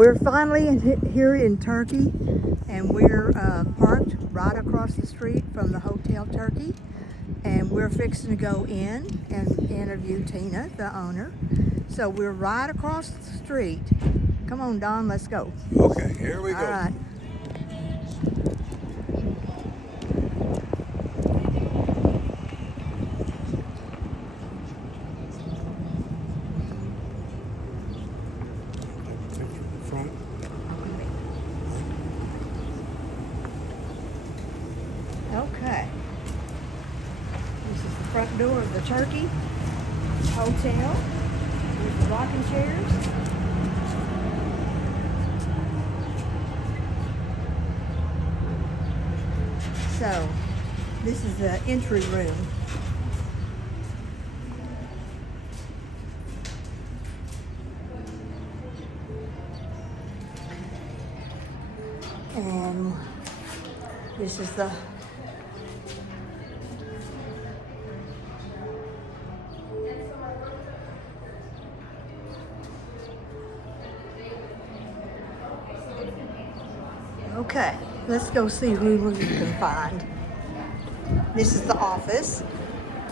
We're finally here in Turkey, and we're parked right across the street from the Hotel Turkey, and we're fixing to go in and interview Tina, the owner. So we're right across the street. Come on, Don, let's go. Okay, here we go. All right. Take a picture of the front. Okay. This is the front door of the Turkey Hotel. Here's the rocking chairs. So, this is the entry room. And this is the okay, let's go see who we can find. This is the office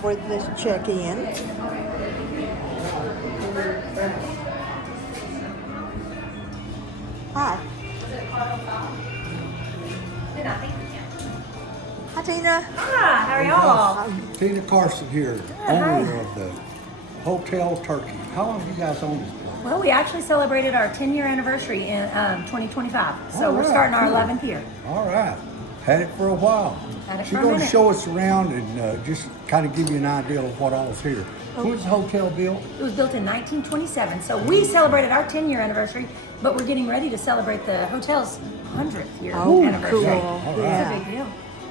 where this check in. Hi. Hi, Tina. Hi, how are y'all? Tina Carson here, owner of the Hotel Turkey. How long have you guys owned this place? Well, we actually celebrated our 10-year anniversary in 2025, so All we're right, starting our cool. 11th year. All right. Had it for a while. Had it She's for a going to minute. show us around and just kind of give you an idea of what all's here. Who's the hotel built? It was built in 1927, so we celebrated our 10-year anniversary, but we're getting ready to celebrate the hotel's 100th year Oh, anniversary. cool. All right. It's a Yeah. big deal.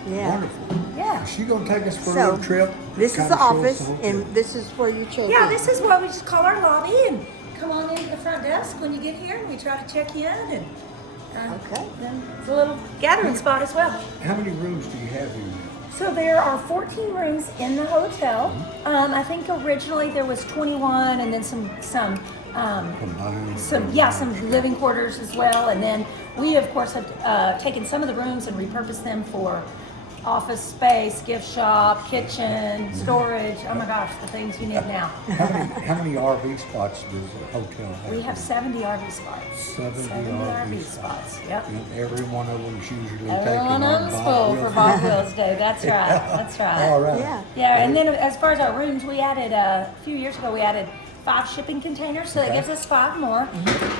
Yeah. Wonderful. Yeah. Is she going to take us for a So, little trip? this is Kinda the show us office, hotel. and this is where you check Yeah, in. this is what we just call our lobby, and come on into the front desk when you get here, and we try to check you in, and Okay. then it's a little gathering spot as well. How many rooms do you have here now? So there are 14 rooms in the hotel. I think originally there was 21, and then some Combined? some living quarters as well. And then we of course have taken some of the rooms and repurposed them for office space, gift shop, kitchen, storage. Oh my gosh, the things you need now. How many RV spots does the hotel have? We have 70 RV spots. 70 RV spots. Yep. And every one of them is usually taken Everyone on on Bob full Wills. for Bob Wills Day. That's right. That's right. All right. Yeah. Yeah, and then as far as our rooms, we added a few years ago. We added 5 shipping containers, so that Okay. gives us 5 more.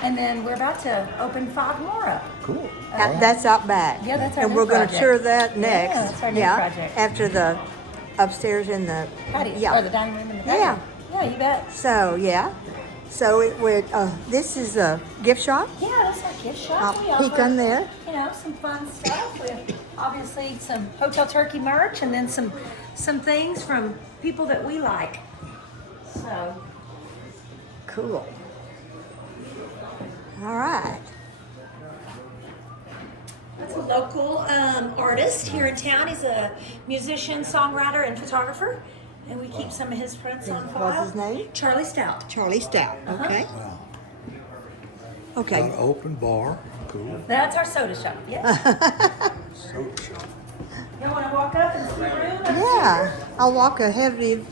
And then we're about to open 5 more up. Cool. That's out back. Yeah, that's our And new we're going to project. tour that next. Yeah, that's our new project. After the upstairs in the Patio, or the dining room and the patio. Yeah. Yeah, you bet. So yeah. So it would. This is a gift shop. Yeah, that's our gift shop. We I'll peek offer, on there. You know, some fun stuff with obviously some Hotel Turkey merch, and then some things from people that we like. So. Cool. All right. That's a local artist here in town. He's a musician, songwriter, and photographer. And we keep some of his prints on file. What's his name? Charlie Stout. Charlie Stout. Okay. Wow. Okay. Got an open bar. Cool. That's our soda shop. Yes. Soda shop. You want to walk up and see the room? Yeah. I'll walk ahead of you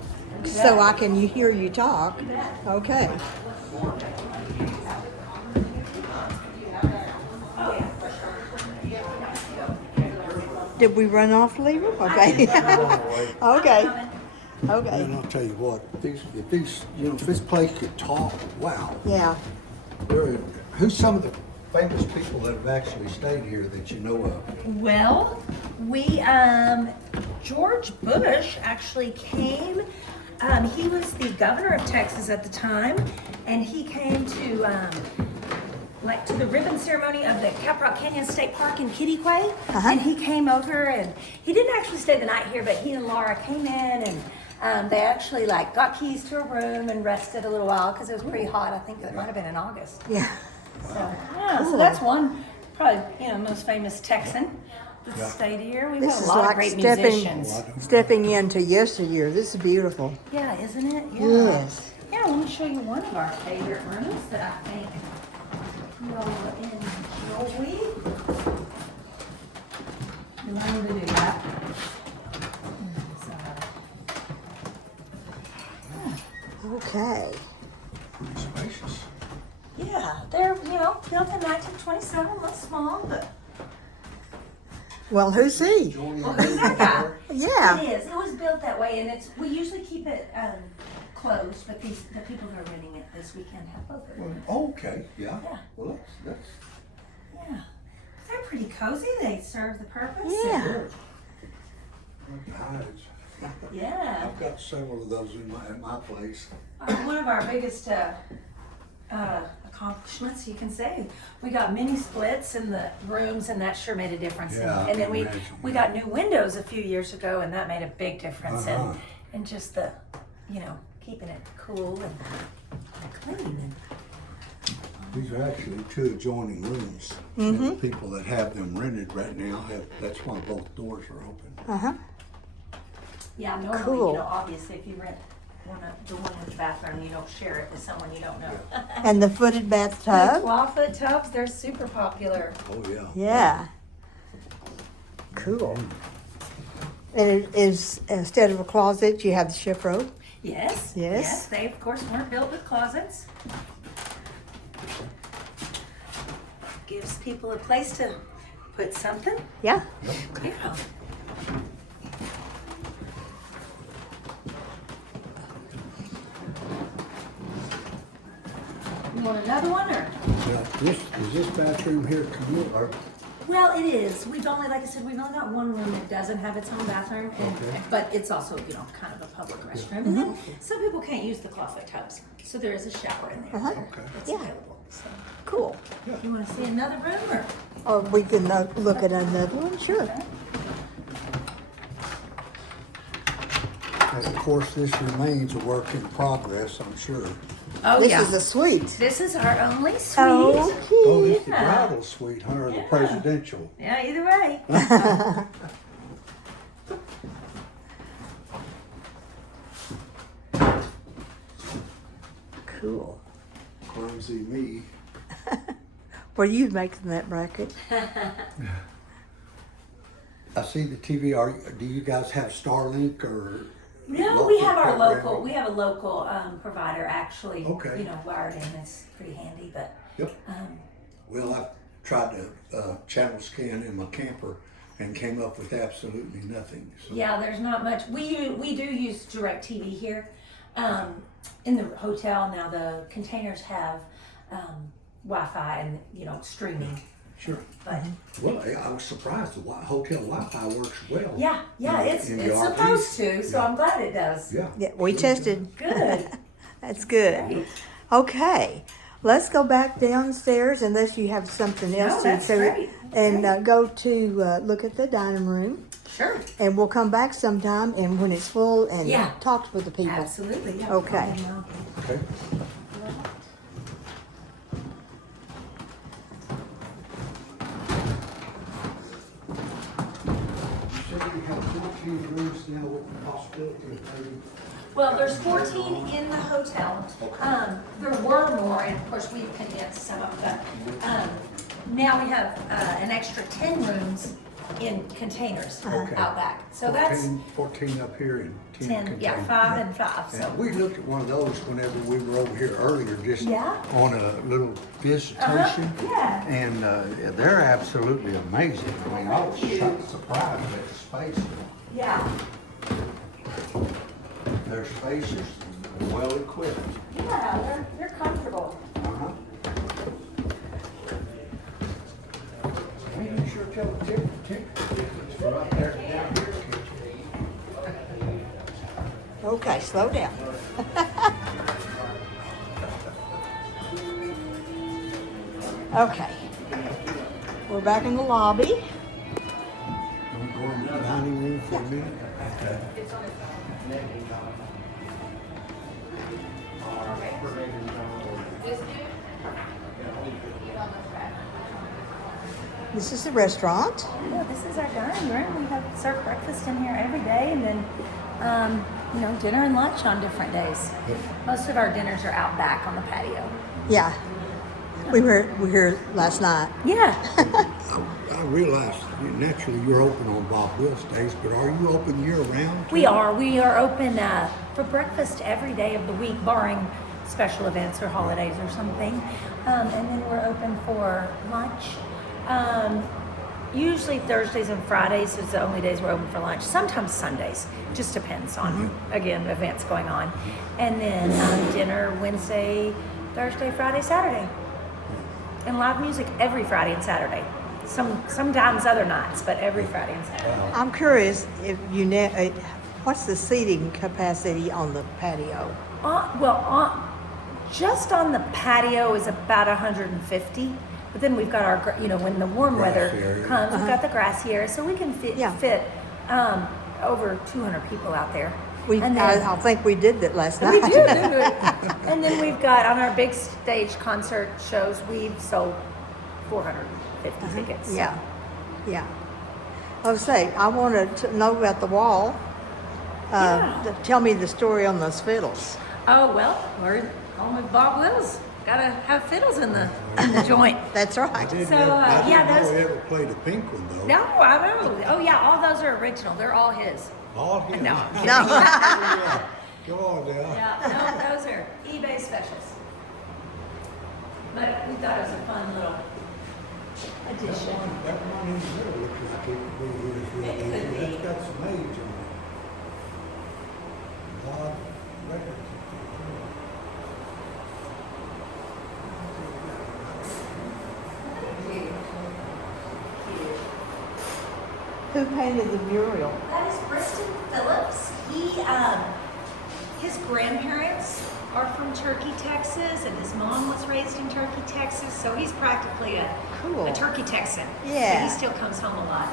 so I can hear you talk. Okay. Did we run off, leave them? Okay. Okay. Okay. And I'll tell you what, if this place could talk, wow. Yeah. Who's some of the famous people that have actually stayed here that you know of? Well, George Bush actually came. He was the governor of Texas at the time, and he came to the ribbon ceremony of the Caprock Canyon State Park in Kittiquay. And he came over, and he didn't actually stay the night here, but he and Laura came in, and they actually got keys to a room and rested a little while because it was pretty hot. I think it might have been in August. Yeah. So, yeah, Cool. so that's one, probably, most famous Texan that stayed here. We've This got a is lot of like great musicians. stepping into yesteryear. This is beautiful. Yeah, isn't it? Yeah. Yes. Yeah, let me show you one of our favorite rooms that I think Noah and Joey. You want me to do that? Okay. Pretty spacious. Yeah, they're, built in 1927, a little small, but. Well, who's he? Well, who's that guy? Yeah. It is. It was built that way, and we usually keep it closed, but the people who are renting it this weekend have open. Well, okay, yeah. Yeah. Well, that's Yeah. They're pretty cozy. They serve the purpose. Yeah. good. Hides. Yeah. I've got several of those at my place. One of our biggest accomplishments, you can say, we got mini splits in the rooms, and that sure made a difference. Yeah, I And then can imagine. we got new windows a few years ago, and that made a big difference. Uh-huh. And just the, keeping it cool and clean. These are actually two adjoining rooms. And the people that have them rented right now that's why both doors are open. Uh-huh. Yeah, normally, Cool. obviously, if you rent the one with the bathroom, you don't share it with someone you don't know. And the footed The bathtub? clawfoot tubs, they're super popular. Oh, yeah. Yeah. Cool. And it is, instead of a closet, you have the shift-row? Yes. Yes. They, of course, weren't built with closets. Gives people a place to put something. Yeah. Yeah. You want another one, or? Yeah, is this bathroom here communal or? Well, it is. We've only, like I said, we've only got one room that doesn't have its own bathroom, Okay. but it's also, kind of a public restroom. And then some people can't use the clawfoot tubs, so there is a shower in there. Uh-huh. Okay. That's Yeah. available. So, Cool. you want to see another room, or? Or we can look at another one, sure. And of course, this remains a work in progress, I'm sure. Oh, This is a suite. This is our only suite. Oh, Oh, this cute. is the bridal suite, huh, or the Yeah. presidential? Yeah, either way. Cool. Clumsy me. Were you making that bracket? I see the TV. Do you guys have Starlink or? No, we have our program? local. We have a local provider actually. Okay. Wired in. It's pretty handy, but. Yep. Um, Well, I tried to channel scan in my camper and came up with absolutely nothing. So. Yeah, there's not much. We do use DirecTV here in the hotel. Now the containers have Wi-Fi and streaming. Sure. But Well, I was surprised the hotel Wi-Fi works well. yeah, it's in the it's RVs. supposed to. So Yeah. I'm glad it does. Yeah. Yeah, we tested. Good. That's good. Great. Okay, let's go back downstairs unless you have something else to that's say. great. And go to look at the dining room. Sure. And we'll come back sometime and when it's full and Yeah. talk with the people. Absolutely. Yeah. Okay. Okay. You said you have 14 rooms now with the possibility of maybe. Well, there's 14 in the hotel. There were more, and of course we've condensed some of them. Now we have an extra 10 rooms in containers Okay. out back. So that's 14 up here and 10 10, yeah, containers. 5 and 5. So And we looked at one of those whenever we were over here earlier, just Yeah. on a little visitation. yeah. And they're absolutely amazing. I mean, I was surprised at the space. Yeah. They're spacious, and well equipped. Yeah, they're comfortable. Uh-huh. You sure tell the tick. It's right there down here. Okay, slow down. Okay. We're back in the lobby. I'm going to the dining room for a minute. Okay. This is the restaurant. Yeah, this is our dining room. We have served breakfast in here every day, and then dinner and lunch on different days. Most of our dinners are out back on the patio. Yeah. We were here last night. Yeah. I realize naturally you're open on Bob Wills days, but are you open year round? We are. We are open for breakfast every day of the week, barring special events or holidays or something. And then we're open for lunch. Usually Thursdays and Fridays is the only days we're open for lunch. Sometimes Sundays. Just depends on, again, events going on. And then dinner Wednesday, Thursday, Friday, Saturday. And live music every Friday and Saturday. Sometimes other nights, but every Friday and Saturday. I'm curious if you know what's the seating capacity on the patio? Just on the patio is about 150. But then we've got our, when the warm weather area. comes, we've got the grassy area, so we can fit over 200 people out there. I think we did that last night. We do, didn't we? And then we've got on our big stage concert shows, we've sold 450 tickets. So. Yeah. I was saying, I wanted to know about the wall. Tell me the story on those fiddles. Oh, well, we're home with Bob Wills. Gotta have fiddles in the joint. That's right. I didn't So, know, I didn't yeah, know those- we ever played a pink one though. No, I know. Oh, yeah, all those are original. They're all his. All him. No, I'm kidding. No. Come on now. Yeah, no, those are eBay specials. But we thought it was a fun little addition. That one in the middle looks like it could be his real It could easy. be. That's got some age on it. A lot of records. Who painted the mural? That is Briston Phillips. His grandparents are from Turkey, Texas, and his mom was raised in Turkey, Texas. So he's practically a Turkey Texan. Yeah. But he still comes home a lot.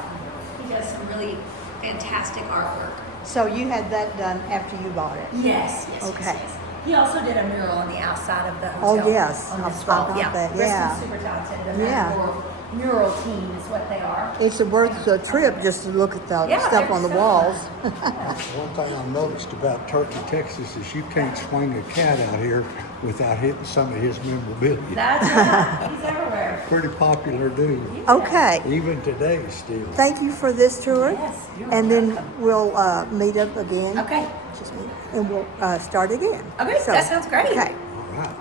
He does some really fantastic artwork. So you had that done after you bought it? Yes. Okay. Yes. He also did a mural on the outside of the Oh, hotel. yes. On I this wall. got Yeah. that, Briston's yeah. super talented. The Yeah. mural team is what they are. It's worth the trip just to look at the Yeah, stuff on the they're so walls. One thing I noticed about Turkey, Texas is you can't swing a cat out here without hitting some of his memorabilia. That's right. He's everywhere. Pretty popular dude, Okay. even today still. Thank you for this tour. Yes, you're And then welcome. we'll meet up again. Okay. And we'll start again. Okay, that sounds great. Okay. All right.